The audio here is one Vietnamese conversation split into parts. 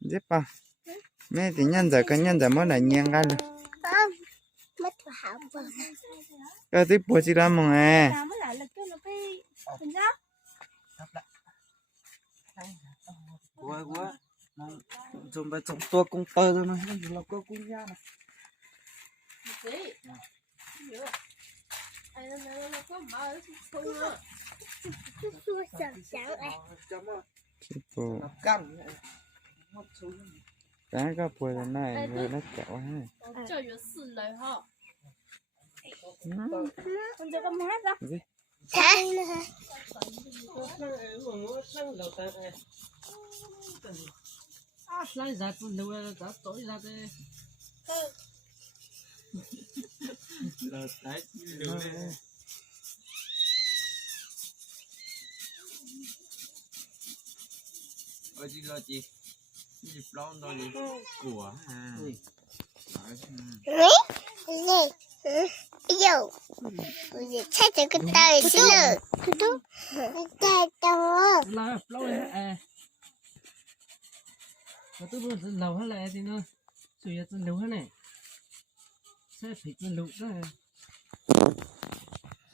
Dép à? Mẹ thì nhân giờ mới là nhiên cái luôn. Không, mất hảo vừa. Cái tiếp bữa chỉ làm mong à. Nào mới lại là cái nó phải mình sao? Quá. Dùng về trồng tua công tơ thôi mà, nó có cũng ra này. Cái có bùi lần này người nó kẹo ha. Con cho con hát đó. Gì? Hả? Lại ra con lưu ra tối ra đây. Là tái lưu đây. Ôi chị lo chị. Dịp lon rồi đi. Của ha. Yo. Chắc chắn cái tay chứ nữa. Tay đâu. Là lâu à. Mà tôi vừa lâu hết lại thì nó suy ra lâu hết này. Sẽ phải cái lụt đó.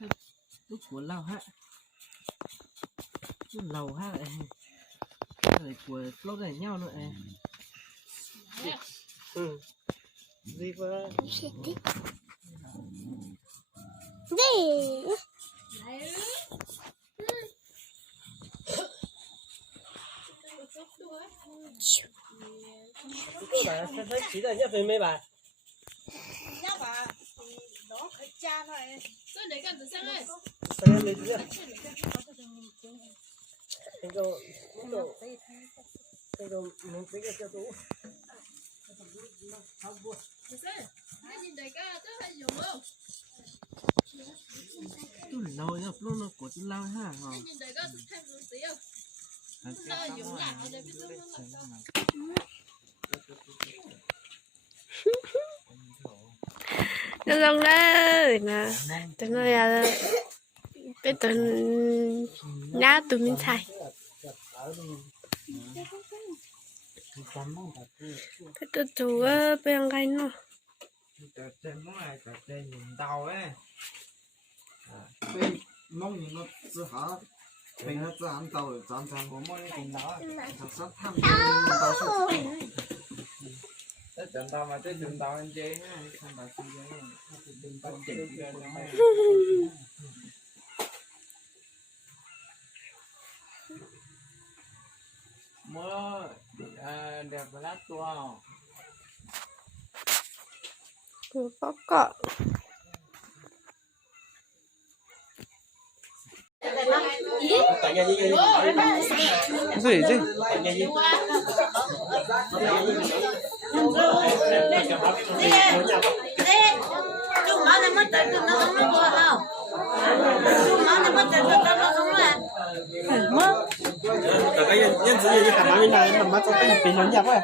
Sẽ lúc của lâu hết. Lúc lâu hết lại. Rồi của lâu này nhau nữa. Gì vậy? Đi. Bà sẽ thấy chỉ là nhất về mấy bà. Nhá bà. Đó cái cha nó này. Tôi để cầm từ sang đây. Sang đây chưa? Cái đồ mình thấy cái đồ. Cái gì đấy cả, tôi hay dùng không? Tôi lâu nhá, nó của tôi lâu ha. Cái gì đấy cả, tôi thêm một tí không? Tôi dùng lại ở đây biết tôi không làm nó lông đó nè tụi nó là cái tụi ná tụi mình xài cái tụi chủ ở bên cái nó Trên món này cả trên nhìn tàu ấy. Bên mong nhìn nó cứ hả? Mình nó cứ ăn tàu rồi chọn của món nhìn đó. Thật sắp thăm nhìn tàu sắp. Tới chọn tàu mà tới chọn tàu anh chế ha, không phải không chế. Đừng bắt chỉnh cho nó. Mơ đẹp lát tua. có cọ Gì chứ? Chú máu này mất tới từ nó không có đâu. Chú máu này mất tới từ nó không là. Mất. Cả cái nhân sự gì cả mấy này nằm mắt trong cái tiền nó nhập á.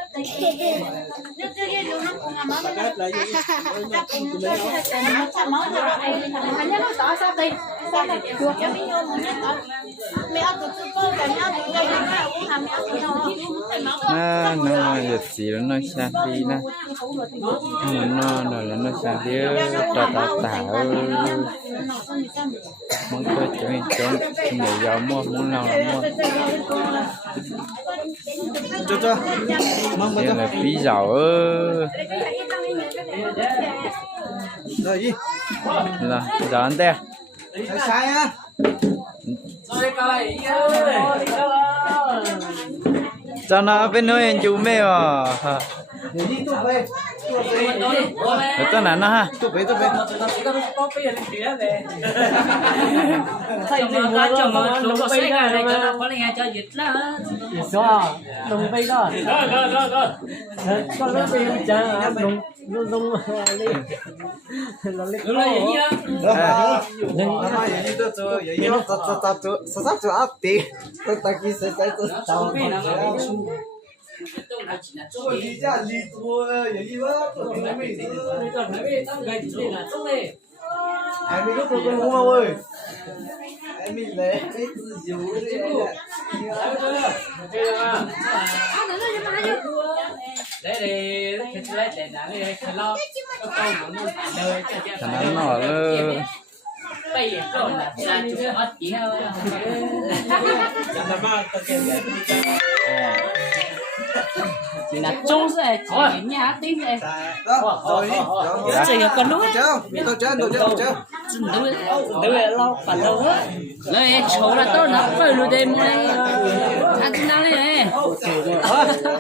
Nếu chưa kia nó cũng làm máu. Cái là gì? Nó tỏ sao đi. Sao này chuột cho mấy nhôm mẹ ăn tụi tôi cái nhau tụi tôi nó cũng làm mẹ ăn tụi Nó giật gì đó nó sang đi nè. Nó là nó sang đi tả món tôi cho mình trốn để giàu mua muốn nào là mua. Cho Đây là phí giàu ơi. rồi gì? Là giàu ăn tè. Sai á. Cho nó bên nơi anh chú mê à. Cái này nó ha. Tụi bé. Thầy mình có chồng mà đúng có sách này cho nó có nghe cho dịch là Sao? Đồng bay đó. Con nó bị chả đồng đúng là gì nhá Em đi lúc con Ngô ơi. Em đi lấy cái dụ đi. để để lo câu muốn đời Thằng nó bây giờ rồi là chụp hết chỉ chỉ là chung sẽ chỉ nhà tiếng này chỉ có con núi tôi chơi đúng là lâu phần lâu hết này chỗ là tôi nó phải lưu đêm này ăn cái nào này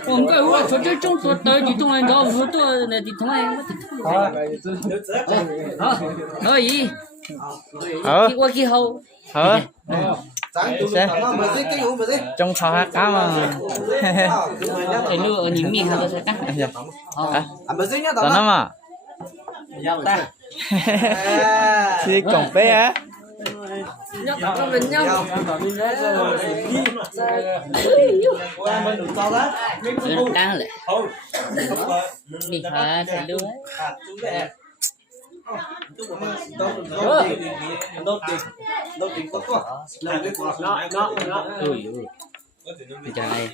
ผมก็รู้ว่าเขาจะ中ตัวเตยที่ตรงไหนก็รู้ตัวเนี่ยที่ตรงไหนเฮ้ยว่ากี่hậu trong thọ hát cá mà thì lưu ở những miền hay là cá tao nó mà thì còn bé á cá lại đi hả thì lưu bây giờ này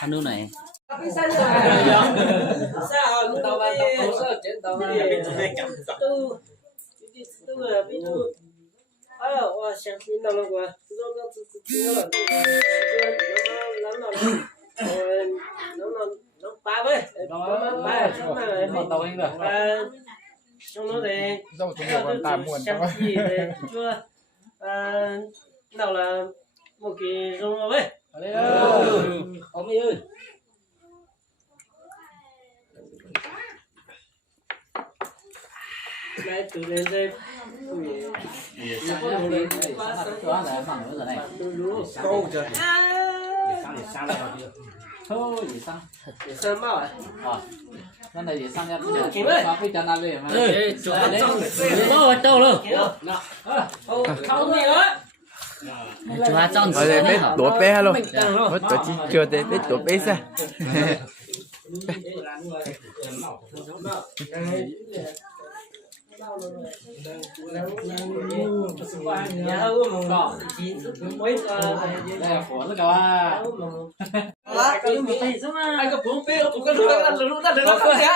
ăn nước này trong nó thì xem gì thì chưa nào là một cái rong rồi ông ơi đây từ lên đây câu chưa thôi gì sang sơn bao à cái này gì sang nha bây giờ có cái chân nào đi mà chỗ đấy đâu luôn không gì nữa chỗ hai chân ở đây biết đổ bé luôn mất tổ chi chưa để biết đổ bé ra nhà ơi mà chỉ mấy đây là phổ nó cả ai có bốn phê cũng có lúc đó nó có thế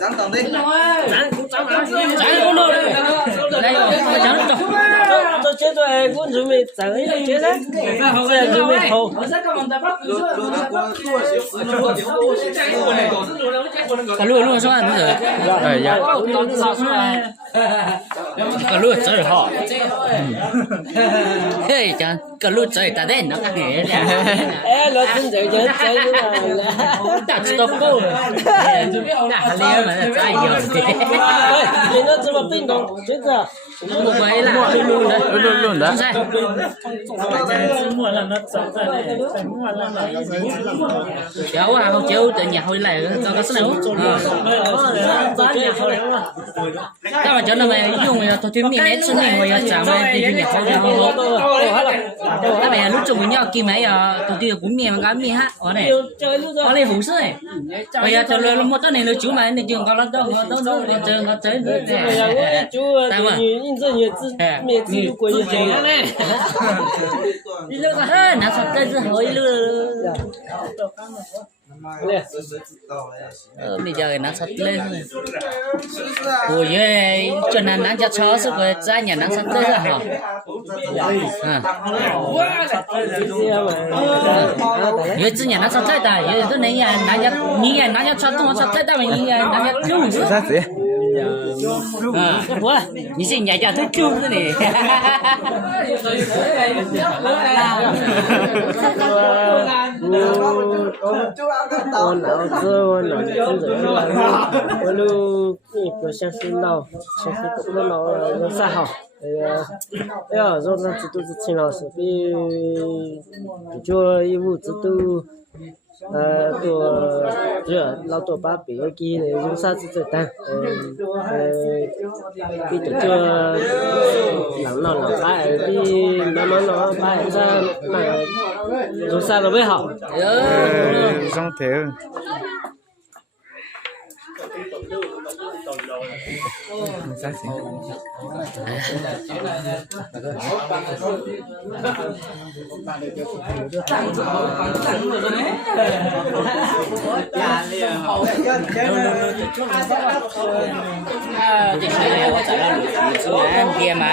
chẳng tầm đi chẳng cũng chẳng nào trái luôn rồi đây là chẳng tôi chết rồi cũng chuẩn bị chẳng ấy là chết đấy không phải chuẩn bị thầu cả luôn luôn sao ăn rồi cả luôn chơi họ hey chẳng cả luôn chơi ta đây nó cái gì ê nó tin chơi đặt stop cô đặt liền mà chơi nhiều thì nó chỉ mà pin đồng chết rồi một mấy là luôn đó cháu à không cháu từ nhà hồi lại cho nó sao các bạn cháu nào mà dùng tôi tìm mình hết mình hồi chẳng mà đi nhà hồi các bạn lúc chung với nhau kia mấy tôi đi cũng miền mà cái miền hát ở này ở đây hủ sữa này bây giờ tôi lên một cái này nó chú mà này trường có lắm đâu nó chơi nó chơi nữa chú rất nhiều miền chú quỳ này đi luôn rồi nó sắp tới rồi hồi luôn bây giờ nó sắp lên ôi ơi cho nên nó cho chó sức với gia nhà nó sắp tới rồi hả vậy chứ nhà nó sắp tới tại vậy tôi này nhà nó cho chó tôi sắp tới tại mình nhà nó cho chung sao thế ủa你是nhà cho tôi chung thế này我脑子真的我都不相信到，相信我脑啥好，哎呀，说那制度是秦老师比就义务制度。ตัวเราตัวป้าปีกี้เนี่ยยุ่งซ่าสุดๆแต่พี่ตัวหลังนอนหลังป้าพี่น้ำมันนอนป้าจะมายุ่งซ่าเราไม่好không thể 这是我找到卤猪腩爹嘛。